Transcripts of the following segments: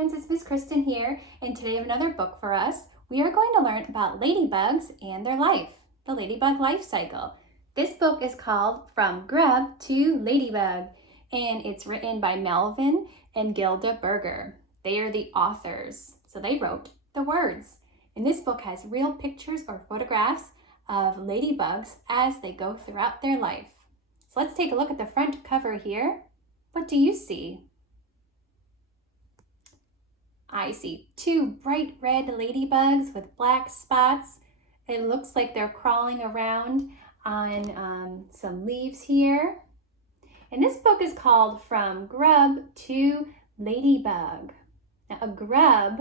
friends, it's Miss Kristen here, and today I have another book for us. We are going to learn about ladybugs and their life, the ladybug life cycle. This book is called From Grub to Ladybug, and it's written by Melvin and Gilda Berger. They are the authors, so they wrote the words. And this book has real pictures or photographs of ladybugs as they go throughout their life. So let's take a look at the front cover here. What do you see? I see two bright red ladybugs with black spots. It looks like they're crawling around on some leaves here. And this book is called From Grub to Ladybug. Now, a grub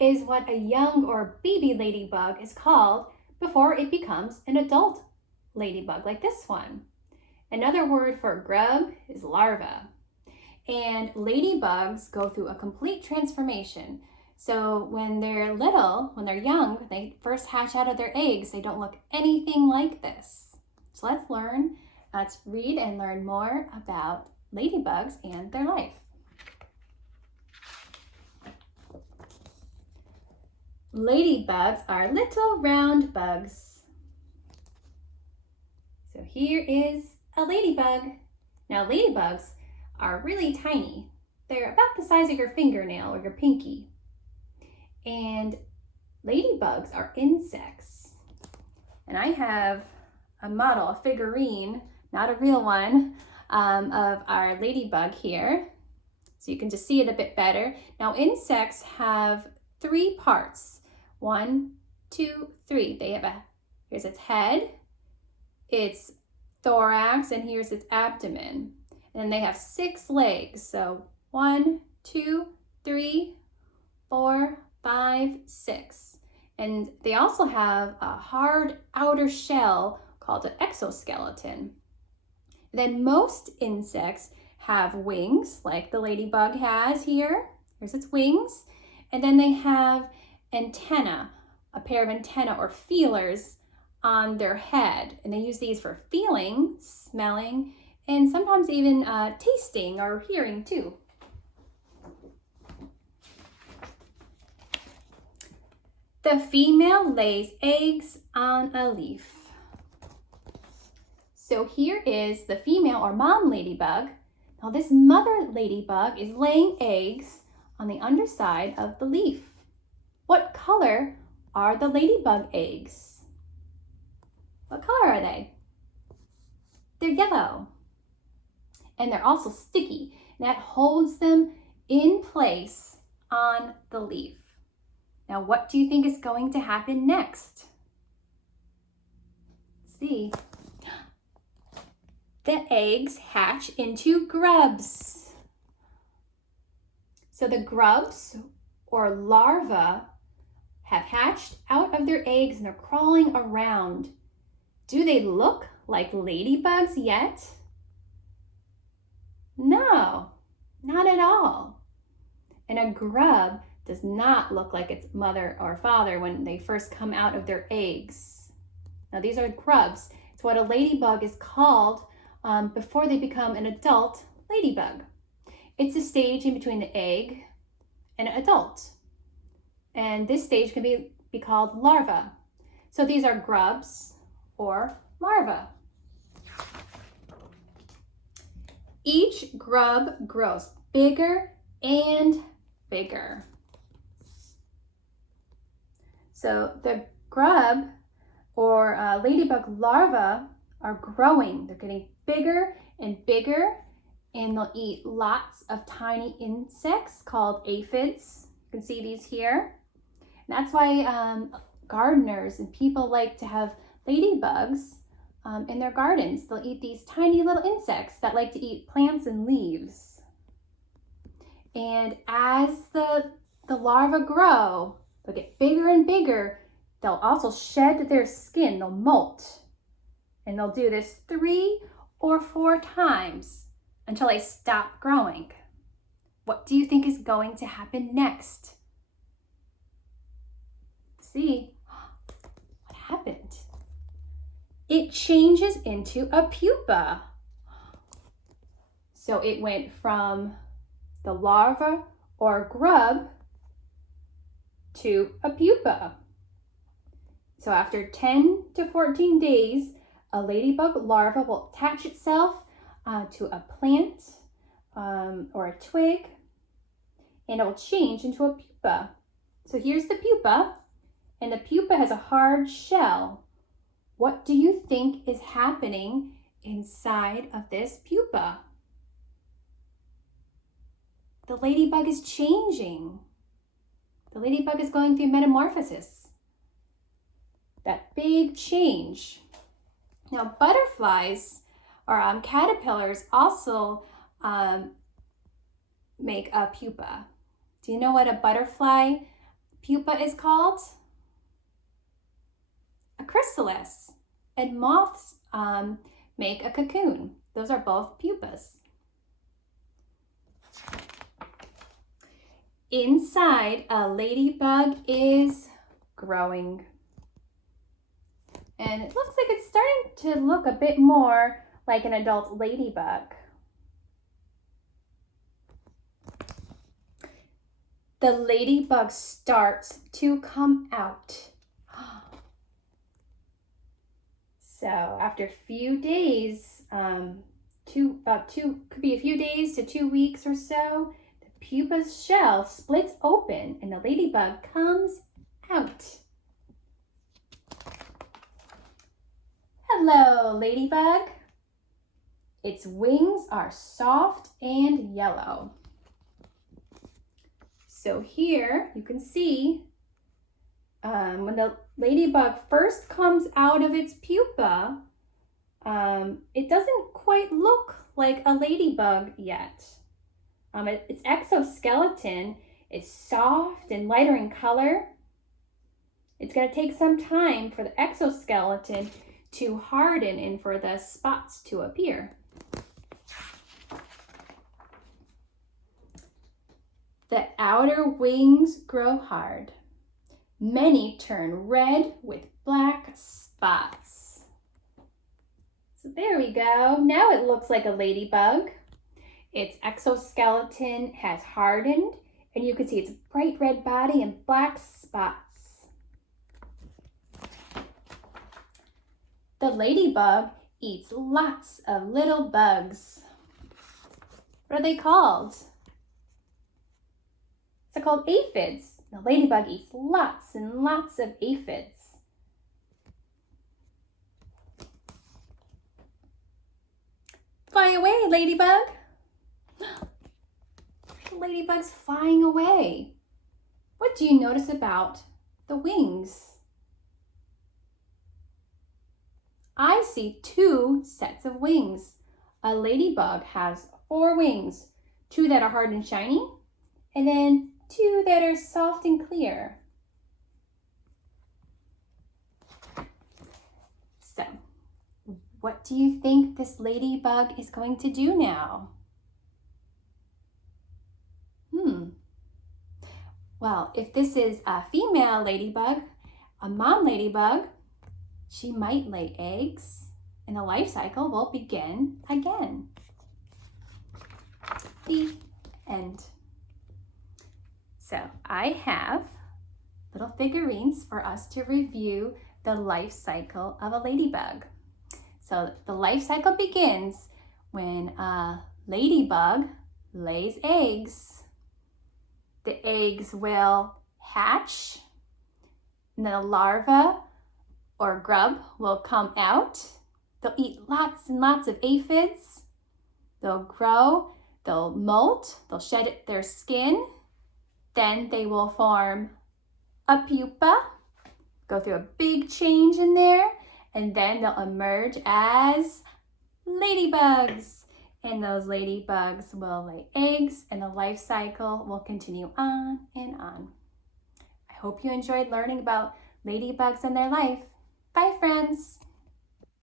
is what a young or baby ladybug is called before it becomes an adult ladybug like this one. Another word for grub is larva. And ladybugs go through a complete transformation. So when they're little, when they're young, they first hatch out of their eggs, they don't look anything like this. So let's read and learn more about ladybugs and their life. Ladybugs are little round bugs. So here is a ladybug. Now ladybugs are really tiny. They're about the size of your fingernail or your pinky. And ladybugs are insects. And I have a model, a figurine, not a real one, of our ladybug here. So you can just see it a bit better. Now insects have three parts. 1, 2, 3. Here's its head, its thorax, and here's its abdomen. And they have 6 legs. So 1, 2, 3, 4, 5, 6. And they also have a hard outer shell called an exoskeleton. Then most insects have wings, like the ladybug has here. Here's its wings. And then they have antenna, a pair of antennae or feelers on their head. And they use these for feeling, smelling, and sometimes even tasting or hearing too. The female lays eggs on a leaf. So here is the female or mom ladybug. Now this mother ladybug is laying eggs on the underside of the leaf. What color are the ladybug eggs? What color are they? They're yellow. And they're also sticky. And that holds them in place on the leaf. Now, what do you think is going to happen next? Let's see. The eggs hatch into grubs. So the grubs or larvae have hatched out of their eggs and are crawling around. Do they look like ladybugs yet? No, not at all. And a grub does not look like its mother or father when they first come out of their eggs. Now these are grubs. It's what a ladybug is called before they become an adult ladybug. It's a stage in between the egg and adult. And this stage can be called larva. So these are grubs or larvae. Each grub grows bigger and bigger. So the grub or ladybug larvae are growing. They're getting bigger and bigger, and they'll eat lots of tiny insects called aphids. You can see these here. And that's why gardeners and people like to have ladybugs in their gardens. They'll eat these tiny little insects that like to eat plants and leaves. And as the larvae grow, they'll get bigger and bigger. They'll also shed their skin, they'll molt. And they'll do this 3 or 4 times until they stop growing. What do you think is going to happen next? Let's see, what happened? It changes into a pupa. So it went from the larva or grub to a pupa. So after 10 to 14 days, a ladybug larva will attach itself to a plant or a twig, and it will change into a pupa. So here's the pupa, and the pupa has a hard shell. What do you think is happening inside of this pupa? The ladybug is changing. The ladybug is going through metamorphosis. That big change. Now butterflies or caterpillars also make a pupa. Do you know what a butterfly pupa is called? A chrysalis. And moths make a cocoon. Those are both pupas. Inside, a ladybug is growing. And it looks like it's starting to look a bit more like an adult ladybug. The ladybug starts to come out. So after a few days, could be a few days to 2 weeks or so, the pupa's shell splits open and the ladybug comes out. Hello, ladybug. Its wings are soft and yellow. So here you can see when the ladybug first comes out of its pupa, it doesn't quite look like a ladybug yet. Its exoskeleton is soft and lighter in color. It's going to take some time for the exoskeleton to harden and for the spots to appear. The outer wings grow hard. Many turn red with black spots. So there we go. Now it looks like a ladybug. Its exoskeleton has hardened, and you can see its bright red body and black spots. The ladybug eats lots of little bugs. What are they called? They're called aphids. The ladybug eats lots and lots of aphids. Fly away, ladybug. The ladybug's flying away. What do you notice about the wings? I see 2 sets of wings. A ladybug has 4 wings, 2 that are hard and shiny, and then 2 that are soft and clear. So, what do you think this ladybug is going to do now? Well, if this is a female ladybug, a mom ladybug, she might lay eggs and the life cycle will begin again. The end. So I have little figurines for us to review the life cycle of a ladybug. So the life cycle begins when a ladybug lays eggs. The eggs will hatch, and then a larva or grub will come out. They'll eat lots and lots of aphids. They'll grow, they'll molt, they'll shed their skin. Then they will form a pupa, go through a big change in there, and then they'll emerge as ladybugs. And those ladybugs will lay eggs, and the life cycle will continue on and on. I hope you enjoyed learning about ladybugs and their life. Bye, friends.